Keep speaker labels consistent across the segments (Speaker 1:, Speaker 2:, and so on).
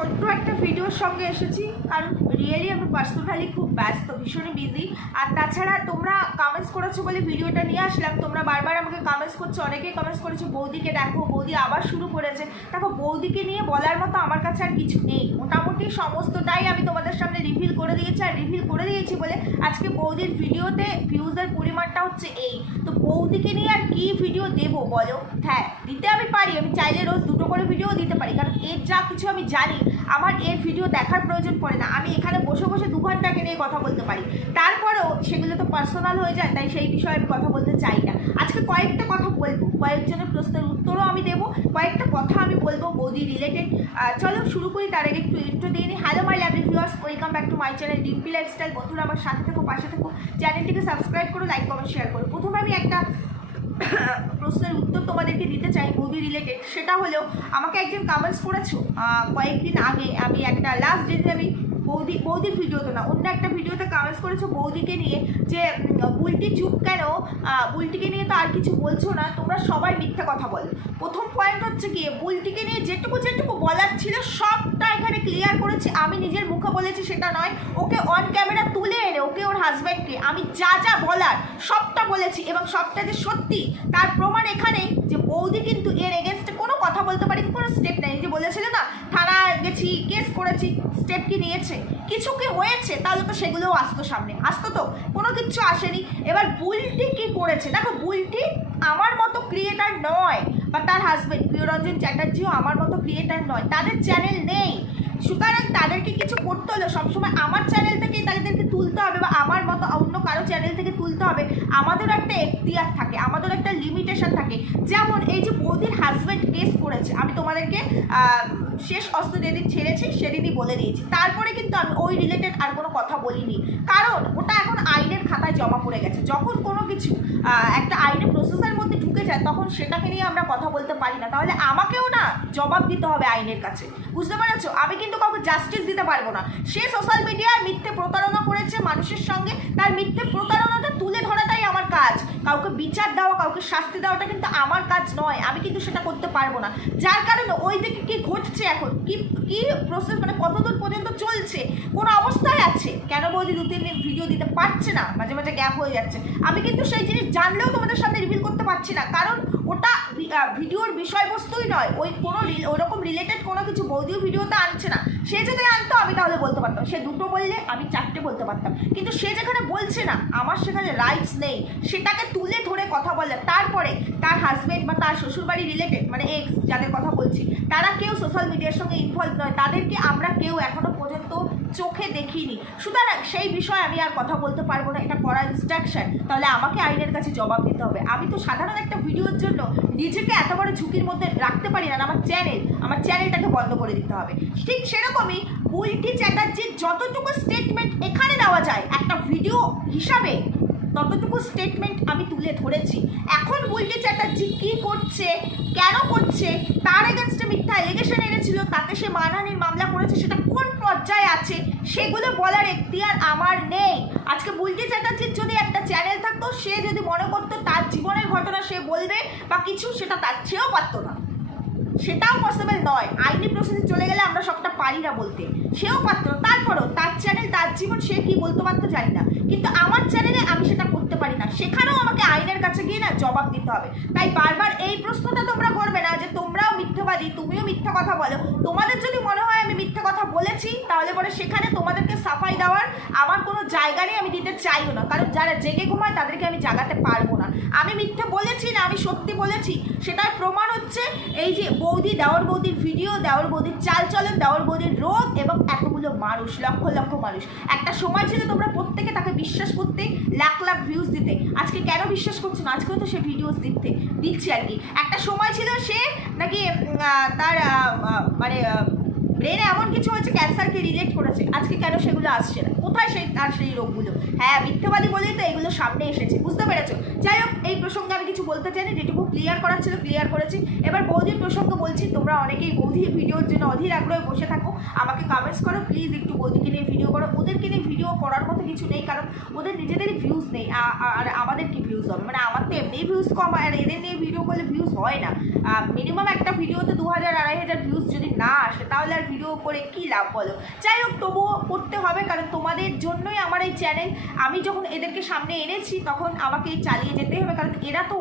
Speaker 1: ছোট্ট একটা ভিডিওর সঙ্গে এসেছি, কারণ রিয়েলি আমি পার্সোনালি খুব ব্যস্ত, ভীষণই বিজি আর তাছাড়া তোমরা কমেন্টস করেছ বলে ভিডিওটা নিয়ে আসলাম, তোমরা বারবার আমাকে কমেন্টস করছ, অনেকেই কমেন্টস করেছ, বৌদিকে দেখো, বৌদি আবার শুরু করেছে। দেখো, বৌদিকে নিয়ে বলার মতো আমার কাছে আর কিছু নেই। মোটামুটি সমস্তটাই আমি তোমাদের সামনে রিভিল করে দিয়েছি, আর রিভিল করে দিয়েছি বলে আজকে বৌদির ভিডিওতে ভিউজের পরিমাণটা হচ্ছে এই। তো বৌদিকে নিয়ে আর কি ভিডিও দেবো বলো? হ্যাঁ দিতে আমি পারি, আমি চাইলে রোজ দুটো করে ভিডিও দিতে পারি, কারণ এর যা কিছু আমি জানি আমার এর ভিডিও দেখার প্রয়োজন পড়ে না। আমি এখানে বসে বসে দু ঘন্টাকে নিয়ে কথা বলতে পারি। তারপরেও সেগুলো তো পার্সোনাল হয়ে যায়, তাই সেই বিষয়ে আমি কথা বলতে চাই না। আজকে কয়েকটা কথা বলব। কয়েকজনের প্রশ্নের উত্তরও আমি দেবো। কয়েকটা কথা আমি বলব বৌদি রিলেটেড চলো শুরু করি, তার আগে একটু ইন্ট্রো দিয়ে নিই hello my lovely viewers welcome back to my channel Dimpi lifestyle বন্ধুরা, আমার সাথে থাকো, পাশে থাকো। চ্যানেলটিকে সাবস্ক্রাইব করো লাইক কমেন্ট শেয়ার করো। প্রথমে আমি একটা প্রশ্নের উত্তর তোমাদেরকে দিতে চাই বৌদি রিলেটেড সেটা হলেও আমাকে একজন কমেন্টস করেছ কয়েকদিন আগে আমি একটা লাস্ট ডেতে আমি বৌদি, বৌদির ভিডিওতে না, অন্য একটা ভিডিওতে কমেন্টস করেছ বৌদিকে নিয়ে যে বুলটি চুপ কেন? বুলটিকে নিয়ে তো আর কিছু বলছো না, তোমরা সবাই মিথ্যা কথা বলো। প্রথম পয়েন্ট হচ্ছে কি বুলটিকে নিয়ে যেটুকু যেটুকু বলার ছিল, সবটা এখানে ক্লিয়ার করেছি। আমি নিজের মুখে বলেছি সেটা নয়, ওকে অন ক্যামেরা তুলে এনে, ওকে ওর হাজব্যান্ডকে আমি যা যা বলার, সবটা বলেছি এবং সবটা যে সত্যি, তার প্রমাণ এখানেই যে বৌদি কিন্তু এর এগেনস্টে কোনো কথা বলতে পারি কোনো স্টেপ এই যে বলেছিল না, থানা গেছি কেস করেছি স্টেপ কি নিয়েছে? কিছু কি হয়েছে? তাহলে তো সেগুলোও আসতো সামনে। আসতো তো, কোনো কিছু আসেনি। এবার বুলটি কি করেছে? দেখো বুলটি আমার মতো ক্রিয়েটার নয়, বা তার হাজবেন্ড প্রিয়রঞ্জন চ্যাটার্জিও আমার মতো ক্রিয়েটার নয়, তাদের চ্যানেল নেই। সুতরাং তাদেরকে কিছু করতে হলে সবসময় আমার চ্যানেল থেকেই তাদেরকে তুলতে হবে, বা আমার মতো কারও চ্যানেল থেকে তুলতে হবে, আমাদের একটা এখতিয়ার থাকে, আমাদের একটা লিমিটেশন থাকে। যেমন এই যে বৌদির হাজব্যান্ড কেস করেছে, আমি তোমাদেরকে শেষ অস্ত্র যেদিন ছেড়েছি, সেদিনই বলে দিয়েছি। তারপরে কিন্তু আমি ওই রিলেটেড আর কোনো কথা বলিনি। কারণ ওটা এখন আইনের খাতায় জমা পড়ে গেছে। যখন কোনো কিছু একটা আইনের প্রসেসের মধ্যে ঢুকে যায়, তখন সেটাকে নিয়ে আমরা কথা বলতে পারি না। তাহলে আমাকেও না জবাব দিতে হবে আইনের কাছে। বুঝতে পেরেছ? আমি কিন্তু কাউকে জাস্টিস দিতে পারব না। সে সোশ্যাল মিডিয়ায় মিথ্যে প্রতারণা করেছে মানুষের সঙ্গে। তার মিথ্যে প্রতারণাটা তুলে ধরাটাই আমার কাজ। কাউকে বিচার দেওয়া, কাউকে শাস্তি দেওয়াটা কিন্তু আমার কাজ নয়। আমি কিন্তু সেটা করতে পারব না। যার কারণে ওই দিকে কি ঘটছে এখন? কি কি প্রসেস মানে কতদূর পর্যন্ত চলছে? কোন অবস্থায় আছে? কেন বৌদি দু, তিন দিন ভিডিও দিতে পারছে না? মাঝে মাঝে গ্যাপ হয়ে যাচ্ছে। আমি কিন্তু সেই জিনিস জানলেও তোমাদের সামনে রিভিল করতে পারছি না। কারণ ওটা ভিডিওর বিষয়বস্তুই নয়। ওই কোনো ওরকম রিলেটেড কোনো কিছু বৌদিও ভিডিওতে আনছে না। সে যদি আনতো, আমি তাহলে বলতে পারতাম। সে দুটো বললে, আমি চারটে বলতে পারতাম। কিন্তু সে যেখানে বলছে না, আমার সেখানে রাইটস নেই। সেটাকে তুলে ধরে কথা বলে। তারপরে তার হাজবেন্ড বা তার শ্বশুরবাড়ি রিলেটেড মানে এক্স যাদের কথা তারা কেউ সোশ্যাল মিডিয়ার সঙ্গে ইনভলভ নয়। তাদেরকে আমরা কেউ এখনও পর্যন্ত চোখে দেখিনি। সুতরাং সেই বিষয়ে আমি আর কথা বলতে পারব না, এটা করার ইনস্ট্রাকশন তাহলে আমাকে আইনের কাছে জবাব দিতে হবে। আমি তো সাধারণ একটা ভিডিওর জন্য নিজেকে এত বড় ঝুঁকির মধ্যে রাখতে পারি না, আমার চ্যানেল আমার চ্যানেলটাকে বন্ধ করে দিতে হবে। ঠিক সেরকমই বুলটি চ্যাটার্জির যতটুকু স্টেটমেন্ট এখানে দেওয়া যায়, একটা ভিডিও হিসাবে ততটুকু স্টেটমেন্ট আমি তুলে ধরেছি। এখন বুলটি চ্যাটার্জি কী করছে, কেন করছে, তার এগেনস্টে মিথ্যা এলিগেশন এনেছিল, তাতে সে মানহানির মামলা করেছে, সেটা কোন পর্যায়ে আছে, সেগুলো বলার এখতিয়ার আমার নেই। আজকে বুলটি চ্যাটার্জির যদি একটা চ্যানেল থাকতো, সে যদি মনে করতো তার জীবনের ঘটনা সে বলবে বা কিছু, সেটা তার সেও পারতো না। সেটাও পসিবল নয়। আইনি প্রসেসে চলে গেলে আমরা সবটা পারি না বলতে। সেও পারতো তারপরও তার চ্যানেল তার জীবন সে কি বলতে পারতো জানি না। কিন্তু আমার চ্যানেলে আমি সেটা করতে পারি না। সেখানেও আমাকে আইনের কাছে গিয়ে না জবাব দিতে হবে। তাই বারবার এই প্রশ্নটা তোমরা মিথ্যাবাদী তুমিও মিথ্যা কথা বলো। তোমাদের যদি মনে হয় আমি মিথ্যা কথা বলেছি, তাহলে পরে সেখানে তোমাদেরকে সাফাই দেওয়ার আমার কোনো জায়গা নেই, আমি দিতে চাইও না। কারণ যারা জেগে ঘুমায়, তাদেরকে আমি জাগাতে পারব আমি মিথ্যে বলেছি না, আমি সত্যি বলেছি। সেটার প্রমাণ হচ্ছে এই যে বৌদি দেওয়ার বৌদির ভিডিও দেওয়ার বৌদির চালচলন দেওয়ার বৌদির রোগ এবং এতগুলো মানুষ, লক্ষ লক্ষ মানুষ। একটা সময় ছিল তোমরা প্রত্যেকে তাকে বিশ্বাস করতে লাখ লাখ ভিউজ দিতে। আজকে কেন বিশ্বাস করছ না? আজকেও তো সে ভিডিওস দিতে, দিচ্ছে আর কি। একটা সময় ছিল সে নাকি তার মানে ব্রেনে এমন কিছু হয়েছে ক্যান্সারকে রিজেক্ট করেছে। আজকে কেন সেগুলো আসছে না? কোথায় সেই তার সেই রোগগুলো? হ্যাঁ মিথ্যাবাদী বলেই তো এগুলো সামনে এসেছে, বুঝতে পেরেছ? যাই হোক, এই প্রসঙ্গে আমি কিছু বলতে চাইনি, যেটুকু ক্লিয়ার করার ছিল ক্লিয়ার করেছি। এবার বৌদির প্রসঙ্গ বলছি, তোমরা অনেকেই বৌদির ভিডিওর জন্য অধীর আগ্রহে বসে থাকো, আমাকে কমেন্টস করো প্লিজ একটু বৌদিকে নিয়ে ভিডিও করো। ওদেরকে নিয়ে ভিডিও করার মতো কিছু নেই, কারণ ওদের নিজেদেরই ভিউজ নেই আর আমাদের কি ভিউজ হবে? মানে আমার তো এমনিই ভিউজ কম, আর এদের নিয়ে ভিডিও করলে ভিউজ হয় না। মিনিমাম একটা ভিডিওতে দু হাজার, আড়াই হাজার ভিউজ যদি না আসে, তাহলে আর ভিডিও করে কি লাভ বলো? যাই হোক, তবুও করতে হবে, কারণ তোমাদের জন্যই আমার এই চ্যানেল আমি যখন এদেরকে সামনে এনেছি, তখন আমাকে চালিয়ে যেতে হবে, কারণ এরা তো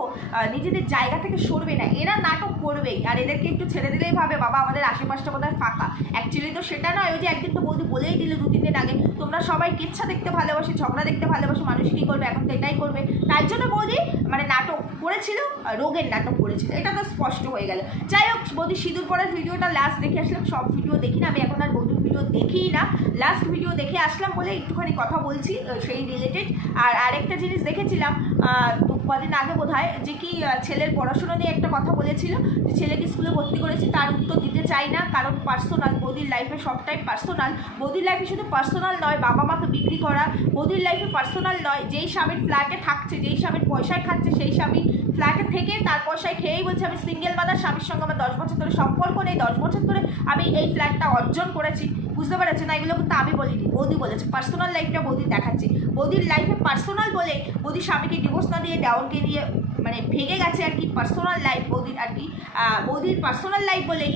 Speaker 1: নিজেদের জায়গা থেকে সরবে না। এরা নাটক করবেই, আর এদেরকে একটু ছেড়ে দিলেই ভাবে, বাবা, আমাদের আশেপাশটা বোধহয় ফাঁকা। অ্যাকচুয়ালি তো সেটা নয়, ওই যে একদিন তো বৌদি বলেই দিল দু, তিন দিন আগে, তোমরা সবাই কেচ্ছা দেখতে ভালোবাসে, ঝগড়া দেখতে ভালোবাসে, মানুষ কী করবে, এখন তো এটাই করবে। তাই জন্য বৌদি মানে নাটক করেছিল, রোগের নাটক করেছিল। এটা তো স্পষ্ট হয়ে গেল। যাই হোক বৌদি সিঁদুর পড়ার ভিডিওটা লাস্ট দেখে আসলাম, সব ভিডিও দেখি না, আমি এখন আর বৌদির ভিডিও দেখিই না। লাস্ট ভিডিও দেখে আসলাম বলে একটুখানি কথা বলছি সেই রিলেটেড আর আরেকটা জিনিস দেখেছিলাম কদিন আগে বোধ হয় যে কি ছেলের পড়াশোনা নিয়ে একটা কথা বলেছিল, যে ছেলেকে স্কুলে ভর্তি করেছি, তার উত্তর দিতে চাই না, কারণ পার্সোনাল বৌদির লাইফে সবটাই পার্সোনাল বৌদির লাইফে শুধু পার্সোনাল নয়, বাবা মাকে বিক্রি করা, বৌদির লাইফে পার্সোনাল নয়, যেই স্বামীর ফ্ল্যাটে থাকছে, যেই স্বামীর পয়সায় খাচ্ছে, সেই স্বামী ফ্ল্যাটে থেকে তার পয়সায় খেয়েই বলছে, আমি সিঙ্গেল মাদার স্বামীর সঙ্গে আমার দশ বছর ধরে সম্পর্ক নেই, দশ বছর ধরে আমি এই ফ্ল্যাটটা অর্জন করেছি। বুঝতে পেরেছে না, এগুলো কিন্তু আমি বলিনি, বৌদি বলেছে। পার্সোনাল লাইফটা বৌদি দেখাচ্ছে। বৌদির লাইফে পার্সোনাল বলে বৌদি স্বামীকে ডিভোর্স না দিয়ে ডাউনকে দিয়ে মানে ভেঙে গেছে আর কি পার্সোনাল লাইফ বৌদির আর কি। বৌদির পার্সোনাল লাইফ বলে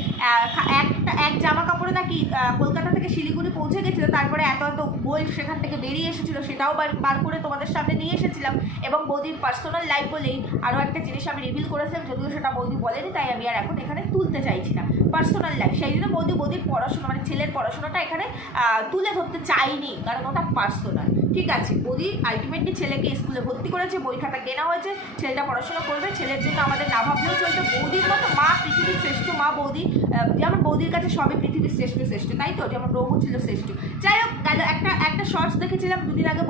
Speaker 1: একটা এক জামা কাপড়ে নাকি কলকাতা থেকে শিলিগুড়ি পৌঁছে গেছিল, তারপরে এত এত গোল্ড সেখান থেকে বেরিয়ে এসেছিল, সেটাও বার করে তোমাদের সামনে নিয়ে এসেছিলাম। এবং বৌদির পার্সোনাল লাইফ বলেই আরও একটা জিনিস আমি রিভিল করেছিলাম, যদিও সেটা বৌদি বলেনি, তাই আমি আর এখন এখানে তুলতে চাইছি না। পার্সোনাল লাইফ সেই জন্য বৌদি, বৌদির পড়াশোনা মানে ছেলের পড়াশোনাটা এখানে তুলে ধরতে চাইনি, কারণ ওটা পার্সোনাল ঠিক আছে, বৌদি আলটিমেটলি ছেলেকে স্কুলে ভর্তি করেছে, বই খাতা কেনা হয়েছে, ছেলেটা পড়াশোনা করবে, ছেলের জন্য আমাদের না ভাবলেও চলবে বৌদির মতো মা, পৃথিবীর শ্রেষ্ঠ মা বৌদি যেমন বৌদির কাছে সবই পৃথিবীর শ্রেষ্ঠ শ্রেষ্ঠ। তাই তো? যেমন রঘু ছিল শ্রেষ্ঠ। যাই হোক, গেল, একটা একটা শর্টস দেখেছিলাম দুদিন আগে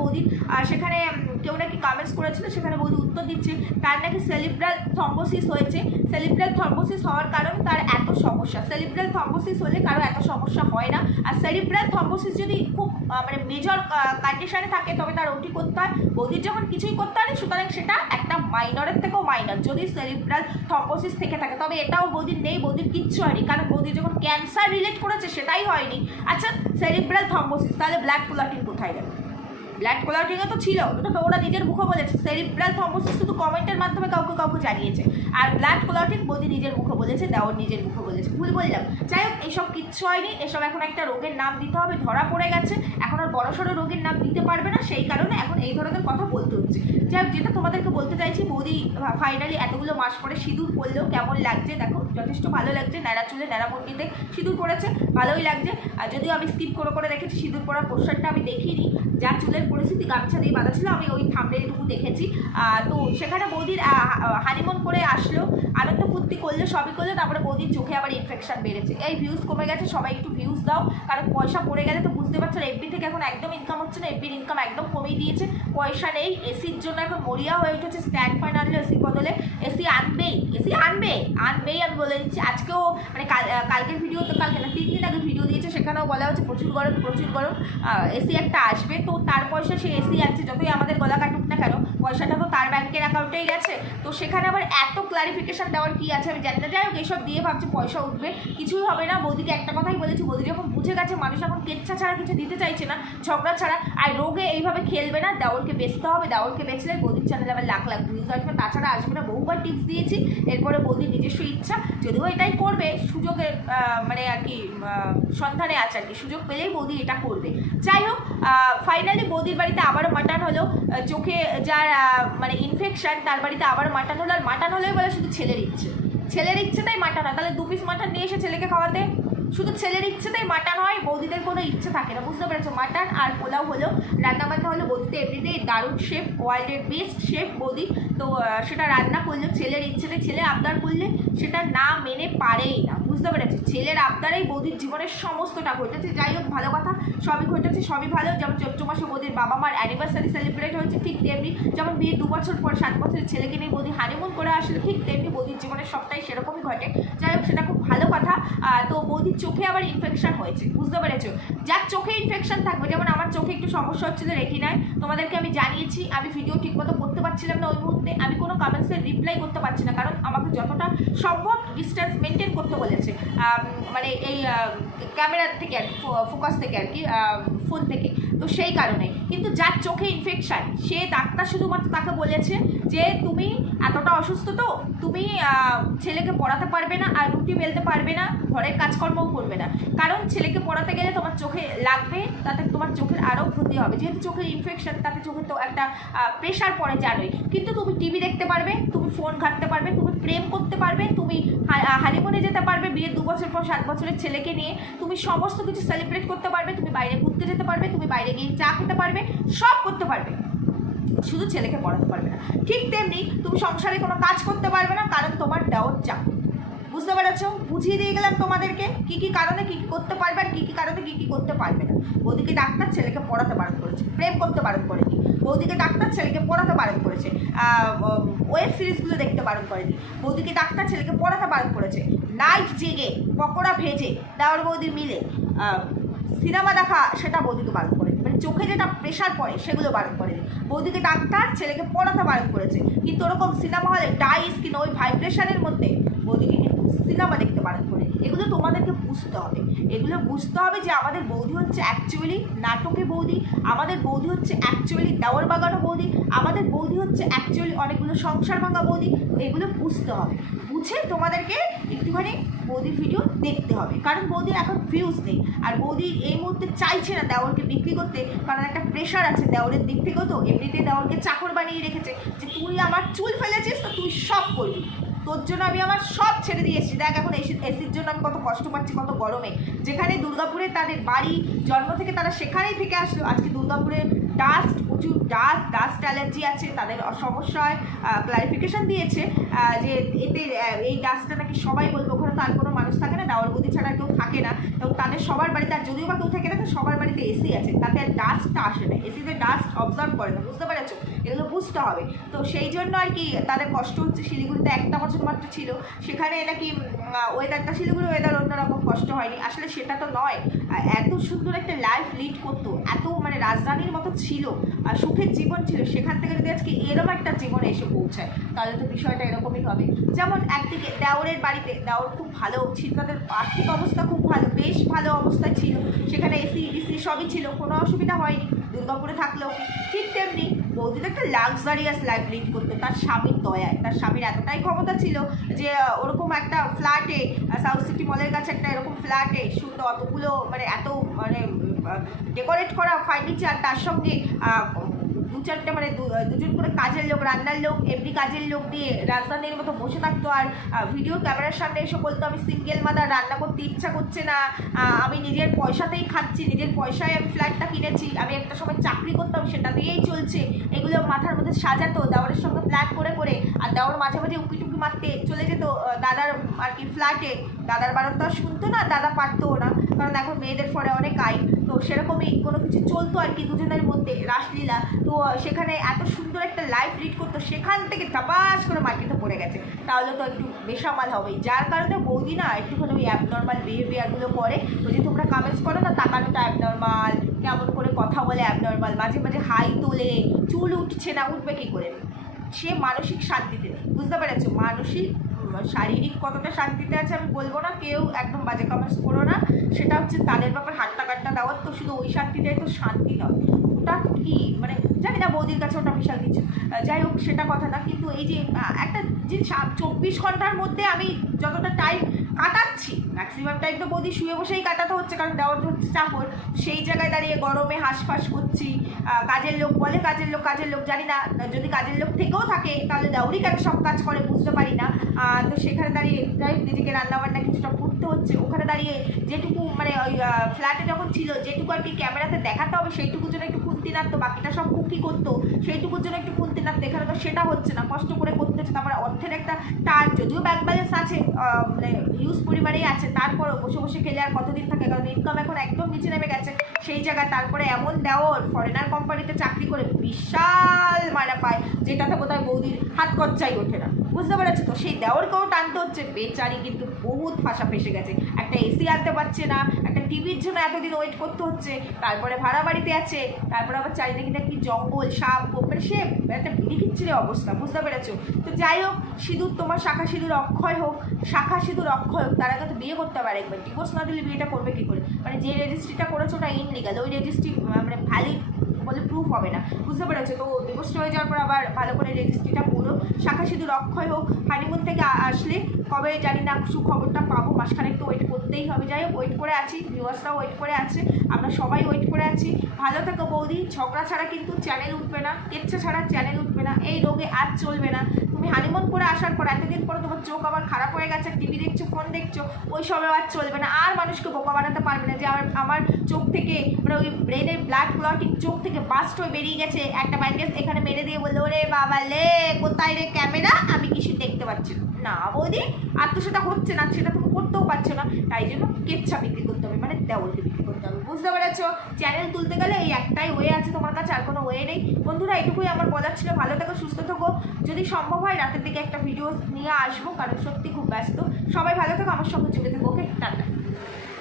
Speaker 1: আর সেখানে কেউ নাকি কমেন্টস করেছিল, সেখানে বৌদি উত্তর দিচ্ছে, তার নাকি সেলিব্রাল থম্বোসিস হয়েছে। সেলিব্রাল থম্বোসিস হওয়ার কারণ তার এত সমস্যা। সেলিব্রাল থম্বোসিস হলে কারও এত সমস্যা হয় না। আর সেরিব্রাল থম্বোসিস যদি খুব মানে মেজর কন্ডিশনে থাকে, তবে তার ওটি করতে হয়। বৌদির যখন কিছুই করতে হয় সুতরাং সেটা একটা মাইনরের থেকেও মাইনর যদি সেরিব্রাল থম্বোসিস থেকে থাকে, তবে এটাও বৌদির নেই, বৌদির কিচ্ছু হয়নি। কারণ বৌদির যখন ক্যান্সার রিলেট করেছে সেটাই হয়নি। আচ্ছা সেরিব্রাল থম্বোসিস তাহলে ব্ল্যাক প্লাটিন কোথায় গেল? ব্ল্যাক কোলাটিংয়ে তো ছিল ওরা নিজের মুখে বলেছে। সেরিব্রাল থম্বোসিস শুধু কমেন্টের মাধ্যমে কাউকে কাউকে জানিয়েছে। আর ব্ল্যাক কোলাটিং বৌদি নিজের মুখে বলেছে দেওয়ার নিজের মুখে বলেছে। ভুল বললাম। যাই হোক এইসব কিচ্ছু হয়নি, এসব এখন একটা রোগের নাম দিতে হবে, ধরা পড়ে গেছে। এখন আর বড় সড়ো রোগের নাম দিতে পারবে না, সেই কারণে এখন এই ধরনের কথা বলতে হচ্ছে। যাই হোক, যেটা তোমাদেরকে বলতে চাইছি, বৌদি ফাইনালি এতগুলো মাস পরে সিঁদুর পরলেও কেমন লাগছে? দেখো, যথেষ্ট ভালো লাগছে, ন্যাড়া চুলে ন্যাড়া পন্ডিতে সিঁদুর পড়েছে, ভালোই লাগছে। আর যদিও আমি স্কিপ করে করে রেখেছি, সিঁদুর পরার পোস্টারটা আমি দেখিনি, যা চুলের পরিস্থিতি গামছা দিয়ে বাঁধা ছিল আমি ওই থামড়েটুকু দেখেছি। তো সেখানে বৌদির হানিমন করে আসলো। আনন্দ ফুর্তি করলে, সবই করলে, তারপরে বৌদির চোখে আবার ইনফেকশন বেড়েছে। এই ভিউজ কমে গেছে, সবাই একটু ভিউজ দাও, কারণ পয়সা পড়ে গেলে তো বুঝতে পারছ না এফবি থেকে এখন একদম ইনকাম হচ্ছে না এফবির ইনকাম একদম কমিয়ে দিয়েছে, পয়সা নেই এসির জন্য এখন মরিয়া হয়ে উঠেছে স্ট্যান্ড ফ্যান আনলে এসির বদলে এসি আনবেই এসি আনবে আনবেই আমি বলে দিচ্ছি, আজকেও মানে কাল কালকের ভিডিও তো কালকে না, তিন দিন আগে ভিডিও দিয়েছে, সেখানেও বলা হচ্ছে প্রচুর গরম প্রচুর গরম এসি একটা আসবে, তো তার পয়সা সে এসি আছে যতই আমাদের গলা কাটুক না কেন, পয়সাটা তো তার ব্যাংকের অ্যাকাউন্টেই গেছে। তো সেখানে আবার এত ক্লারিফিকেশন দেওয়ার কি আছে আমি জানি না। যাই হোক এইসব দিয়ে ভাবছি পয়সা উঠবে, কিছুই হবে না। বৌদিকে একটা কথাই বলেছি, বৌদি যখন বুঝে গেছে মানুষ এখন কেচ্ছা ছাড়া কিছু দিতে চাইছে না, ঝগড়া ছাড়া, আর রোগে এইভাবে খেলবে না, দেওয়ালকে বেচতে হবে, দেওয়ালকে বেচলে বৌদির চ্যানেলে আবার লাখ লাখ ভিউজ আসবে, তাছাড়া আসবে না, বহুবার টিপস দিয়েছি, এরপরে বৌদির নিজস্ব ইচ্ছা, যদিও এটাই করবে সুযোগের মানে আর কি সন্ধানে আছে আর কি, সুযোগ পেলেই বৌদি এটা করবে। যাই হোক ফাইনালি বৌদির বাড়িতে আবারও মাটন হলো চোখে যার মানে ইনফেকশন তার বাড়িতে আবার মাটন হলো, আর মাটন হলেই বলে শুধু ছেলের ইচ্ছে। ছেলের ইচ্ছে তাই মাটন হয়, তাহলে দু পিস মাটন নিয়ে এসে ছেলেকে খাওয়াতে? শুধু ছেলের ইচ্ছেতেই মাটন হয়, বৌদিদের কোনো ইচ্ছে থাকে না, বুঝতে পেরেছ? মাটন আর পোলাও হলো, রান্না বান্না হলো বৌদিতে এমনিতেই দারুণ শেফ ওয়ার্ল্ডের বেস্ট শেফ বৌদি। তো সেটা রান্না করলেও ছেলের ইচ্ছেতে ছেলে আবদার করলে, সেটা না মেনে পারেই না। বুঝতে পেরেছ। ছেলের আবদারেই বৌদির জীবনের সমস্তটা ঘটেছে। যাই হোক, ভালো কথা, সবই ঘটেছে, সবই ভালো। যেমন চৈত্র মাসে বৌদির বাবা মার অ্যানিভার্সারি সেলিব্রেট হয়েছে, ঠিক তেমনি যেমন বিয়ে দু বছর পর সাত বছরের ছেলেকে নিয়ে বৌদি হানিমুন করে আসলে ঠিক তেমনি বৌদির জীবনের সবটাই সেরকমই ঘটে। যাই হোক, সেটা খুব ভালো কথা। তো বৌদির চোখে আবার ইনফেকশন হয়েছে, বুঝতে পেরেছ? যার চোখে ইনফেকশন থাকবে, যেমন আমার চোখে একটু সমস্যা হচ্ছিল রেটিনায় তোমাদেরকে আমি জানিয়েছি, আমি ভিডিও ঠিকমতো করতে পারছিলাম না ওই মুহূর্তে। আমি কোনো কমেন্টসের রিপ্লাই করতে পারছি না, কারণ আমাকে যতটা সম্ভব ডিস্টেন্স মেনটেন করতে বলেছে। মানে এই ক্যামেরার থেকে আর ফোকাস থেকে আর কি ফোন থেকে। তো সেই কারণে। কিন্তু যার চোখে ইনফেকশান সে ডাক্তার শুধুমাত্র তাকে বলেছে যে, তুমি এতটা অসুস্থ তো, তুমি ছেলেকে পড়াতে পারবে না আর রুটি বেলতে পারবে না, ঘরের কাজকর্মও করবে না। কারণ ছেলেকে পড়াতে গেলে তোমার চোখে লাগবে, তাতে তোমার চোখের আরও ক্ষতি হবে। যেহেতু চোখের ইনফেকশান তাতে চোখে তো একটা প্রেশার পড়ে জানোই। কিন্তু তুমি টিভি দেখতে পারবে, তুমি ফোন ঘাঁটতে পারবে, তুমি প্রেম করতে পারবে, তুমি হানিমুনে যেতে পারবে, বিয়ের দু বছর পর সাত বছরের ছেলেকে নিয়ে। তুমি সমস্ত কিছু সেলিব্রেট করতে পারবে, তুমি বাইরে ঘুরতে যেতে পারবে, তুমি বাইরে গিয়ে চা খেতে পারবে, সব করতে পারবে। শুধু ছেলেকে পড়াতে পারবে না। ঠিক তেমনি তুমি সংসারে কোনো কাজ করতে পারবে না, কারণ তোমার দেওয়ার চাপ। বুঝতে পেরেছ? বুঝিয়ে দিয়ে গেলাম তোমাদেরকে কী কী কারণে কী কি করতে পারবে আর কী কী কারণে কী কী করতে পারবে না। বৌদিকে ডাক্তার ছেলেকে পড়াতে বারণ করেছে, প্রেম করতে বারণ করেনি। বৌদিকে ডাক্তার ছেলেকে পড়াতে বারণ করেছে ওয়েব সিরিজগুলো দেখতে বারণ করেনি। বৌদিকে ডাক্তার ছেলেকে পড়াতে বারণ করেছে। নাইট জেগে পকোড়া ভেজে দেওয়ার বৌদি মিলে সিনেমা দেখা সেটা বৌদিকে বারণ করে চোখে যেটা প্রেশার পড়ে, সেগুলো বারণ করে বৌদিকে ডাক্তার ছেলেকে পড়াতে বারণ করেছে। কিন্তু ওরকম সিনেমা হলে ডাই স্কিন ওই ভাইব্রেশনের মধ্যে বৌদিকে কিন্তু সিনেমা দেখতে বারণ করে এগুলো তোমাদেরকে বুঝতে হবে। এগুলো বুঝতে হবে যে আমাদের বৌদি হচ্ছে অ্যাকচুয়ালি নাটকে বৌদি, আমাদের বৌদি হচ্ছে অ্যাকচুয়ালি দেওয়ার বাগানো বৌদি, আমাদের বৌদি হচ্ছে অ্যাকচুয়ালি অনেকগুলো সংসার ভাঙা বৌদি। এগুলো বুঝতে হবে। বুঝে তোমাদেরকে একটুখানি বৌদির ভিডিও দেখতে হবে। কারণ বৌদির এখন ভিউজ নেই। আর বৌদি এই মুহূর্তে চাইছে না দেওয়ারকে বিক্রি করতে, কারণ একটা প্রেশার আছে দেওয়ারের দিক থেকেও তো। এমনিতে দেওয়ারকে চাকর বানিয়ে রেখেছে যে, তুই আমার চুল ফেলেছিস, তো তুই সব করবি। তোর জন্য আমি আমার সব ছেড়ে দিয়েছি দেখ এখন এসি এসির জন্য আমি কত কষ্ট পাচ্ছি, কত গরমে। যেখানে দুর্গাপুরে তাদের বাড়ি, জন্ম থেকে তারা সেখানেই থেকে আসলো। আজকে দুর্গাপুরে ডাস্ট প্রচুর ডাস্ট ডাস্ট অ্যালার্জি আছে, তাদের সমস্যায় ক্লারিফিকেশান দিয়েছে যে এতে এই ডাস্টটা নাকি সবাই বলব, ওখানে তো আর কোনো মানুষ থাকে না দাওয়ার বুদ্ধি ছাড়া কেউ থাকে না। তো তাদের সবার বাড়িতে, আর যদিও বা কেউ থাকে না সবার বাড়িতে এসি আছে। তাতে আর ডাস্টটা আসে না। এসিতে ডাস্ট অবজার্ভ করে না, বুঝতে পেরেছ? এগুলো বুঝতে হবে। তো সেই জন্য আর কি তাদের কষ্ট হচ্ছে। শিলিগুড়িতে একটা বছর মাত্র ছিল। সেখানে নাকি ওয়েদারটা শিলিগুড়ি ওয়েদার অন্যরকম কষ্ট হয়নি। আসলে সেটা তো নয়। এত সুন্দর একটা লাইফ লিড করতো। এত মানে রাজধানীর মতো ছিল। আর সুখের জীবন ছিল। সেখান থেকে যদি আজকে এরকম একটা জীবনে এসে পৌঁছায়, তাহলে তো বিষয়টা এরকমই হবে। যেমন একদিকে দেওরের বাড়িতে, দেওর খুব ভালো ছিল তাদের আর্থিক অবস্থা খুব ভালো, বেশ ভালো অবস্থা ছিল। সেখানে এসি ইসি সবই ছিল, কোনো অসুবিধা হয়নি, দুর্গাপুরে থাকলেও ঠিক তেমনি। বৌদি তো একটা লাক্সারিয়াস লাইফ লিড করতো, তার স্বামীর দয়ায়, তার স্বামীর এতটাই ক্ষমতা ছিল যে, ওরকম একটা ফ্ল্যাটে সাউথ সিটি মলের কাছে একটা এরকম ফ্ল্যাটে সুন্দর অতগুলো মানে এত মানে ডেকোরেট করা ফার্নিচার তার সঙ্গে চারটে মানে দুজন করে কাজের লোক, রান্নার লোক, এমনি কাজের লোক দিয়ে রাজধানীর মতো বসে থাকতো। আর ভিডিও ক্যামেরার সামনে এসে বলতো, আমি সিঙ্গেল মাদার রান্না করতে ইচ্ছা করছে না। আমি নিজের পয়সাতেই খাচ্ছি, নিজের পয়সায় আমি ফ্ল্যাটটা কিনেছি। আমি একটা সময় করতাম সেটা দিয়েই চলছে। এগুলো মাথার মধ্যে সাজাতো, দেওয়ারের সঙ্গে প্ল্যান করে করে, আর দেওয়ার মাঝে মাঝে উকি টুকি মারতে চলে যেত দাদার আর কি ফ্ল্যাটে দাদার বারণ তো শুনতো না, দাদা পারতোও না, কারণ এখন মেয়েদের ফলে অনেক আই তো সেরকমই কোনো কিছু চলতো আর কি দুজনের মধ্যে, রাসলীলা। তো সেখানে এত সুন্দর একটা লাইফ লিড করতো, সেখান থেকে টাপাস করে মার্কেটে পড়ে গেছে। তাহলে তো একটু বেসামাল হবেই। যার কারণে বৌদি না একটুখানি ওই অ্যাবনর্মাল বিহেভিয়ারগুলো করে। ওই যে তোমরা কামেন্টস করো না, তাকানোটা অ্যাবনর্মাল কেমন করে কথা বলে অ্যাবনর্মাল হাই তোলে চুল উঠছে না, উঠবে কী করে? সে মানসিক শান্তিতে নেই, বুঝতে পেরেছ? মানসিক শারীরিক কতটা শান্তিতে আছে আমি বলব না, কেউ একদম বাজে কমেন্টস করো না। সেটা হচ্ছে তাদের ব্যাপার হাট্টা কাট্টা দেওয়ার তো শুধু ওই শান্তিটাই তো শান্তি নয়। ওটা কি মানে জানি না বৌদির কাছে ওটা বিশাল কিছু। যাই হোক, সেটা কথা না, কিন্তু এই যে একটা যে চব্বিশ ঘণ্টার মধ্যে আমি যতটা টাইম কাটাচ্ছি ম্যাক্সিমাম টাইম তো বৌদি শুয়ে বসেই কাটাতে হচ্ছে, কারণ দেওয়ার হচ্ছে চাকর সেই জায়গায় দাঁড়িয়ে গরমে হাঁসফাঁস করছি। কাজের লোক বলে কাজের লোক কাজের লোক জানি না। যদি কাজের লোক থেকেও থাকে, তাহলে দেওয়ারই কেন সব কাজ করে বুঝতে পারি না। তো সেখানে দাঁড়িয়ে যাই নিজেকে রান্নাবান্না কিছুটা করতে হচ্ছে। ওখানে দাঁড়িয়ে যেটুকু মানে ওই ফ্ল্যাটে যখন ছিল, যেটুকু আর কি ক্যামেরাতে দেখাতে হবে, সেইটুকুর জন্য একটু খুন্তি নাড়তো, বাকিটা সব কুকি করতো। সেইটুকুর জন্য একটু খুন্তি নাড়তো। এখানে তো সেটা হচ্ছে না, কষ্ট করে করতে হচ্ছে। তারপরে অর্থের একটা টান, যদিও ব্যাংক ব্যালেন্স আছে মানে হিউজ পরিমাণেই আছে তারপরও বসে বসে খেলে আর কতদিন থাকে? কারণ ইনকাম এখন একদম নিচে নেমে গেছে। সেই জায়গায় তারপরে এমন দেওয়ার ফরেনার কোম্পানিতে চাকরি করে বিশাল মারা পায় যেটাতে বোধহয় বৌদির হাত কচ্চাই ওঠে না। বুঝতে পেরেছ তো? সেই দেওয়ারকেও টানতে হচ্ছে। বেচারি কিন্তু বহুত ফাঁসা ফেসে গেছে। একটা এসি আনতে পারছে না টিভির জন্য এতদিন ওয়েট করতে হচ্ছে। তারপরে ভাড়া বাড়িতে আছে, তারপরে আবার চারিদিকে দেখি জঙ্গল, সাপ গোপের সে একটা বিড়িকিচ্ছিরে অবস্থা, বুঝতে পেরেছ? তো যাই হোক, সিঁদুর তোমার, শাখা সিঁদুর অক্ষয় হোক, শাখা সিঁদুর অক্ষয় হোক, তার আগে তো বিয়ে করতে পারে একবার। ডিভোর্স না দিলে বিয়েটা করবে কী করে? মানে যে রেজিস্ট্রিটা করেছ ওটা ইনলিগাল ওই রেজিস্ট্রি মানে ভ্যালিড বলে প্রুফ হবে না। বুঝতে পেরেছ? তো ডিভোর্স হয়ে যাওয়ার পর আবার ভালো করে রেজিস্ট্রিটা পুরো। শাখা সিঁদুর অক্ষয় হোক হানিমুন থেকে আসলে কবে জানি না সুখবরটা পাবো, মাসখানেক তো ওয়েট করতেই হবে। যাই হোক ওয়েট করে আছি ভিউয়ার্সরাও ওয়েট করে আছে, আমরা সবাই ওয়েট করে আছি। ভালো থাকো বৌদি, ঝগড়া ছাড়া কিন্তু চ্যানেল উঠবে না, কেচ্ছা ছাড়া চ্যানেল উঠবে না, এই রোগে আজ চলবে না। তুমি হানিমুন করে আসার পর এতদিন পরে তোমার চোখ আবার খারাপ হয়ে গেছে টিভি দেখছ ফোন দেখছ ওই সবে আর চলবে না। আর মানুষকে বোকা বানাতে পারবে না যে আমার আমার চোখ থেকে মানে ওই ব্রেনের ব্লাড ক্লটিং চোখ থেকে বাস্ট হয়ে বেরিয়ে গেছে। একটা ব্যান্ডেজ এখানে মেরে দিয়ে বলল, ওরে বাবা লে, কোথায় রে ক্যামেরা আমি কিছু দেখতে পাচ্ছি না। না বৌদি আর তো সেটা হচ্ছে না, সেটা তুমি করতেও পারছ না, তাই জন্য কেচ্ছা বিক্রি করতে হবে মানে দেওয়ালকে বিক্রি করতে হবে। বুঝতে পেরেছ? চ্যানেল তুলতে গেলে এই একটাই ওয়ে আছে তোমার কাছে, আর কোনো ওয়ে নেই। বন্ধুরা, এটুকুই আমার বলার ছিল। ভালো থাকো, সুস্থ থাকো। যদি সম্ভব হয়, রাতের দিকে একটা ভিডিও নিয়ে আসব, কারণ সত্যি খুব ব্যস্ত। সবাই ভালো থাকো, আমার সঙ্গে জুড়ে থাকো ওকে টাটা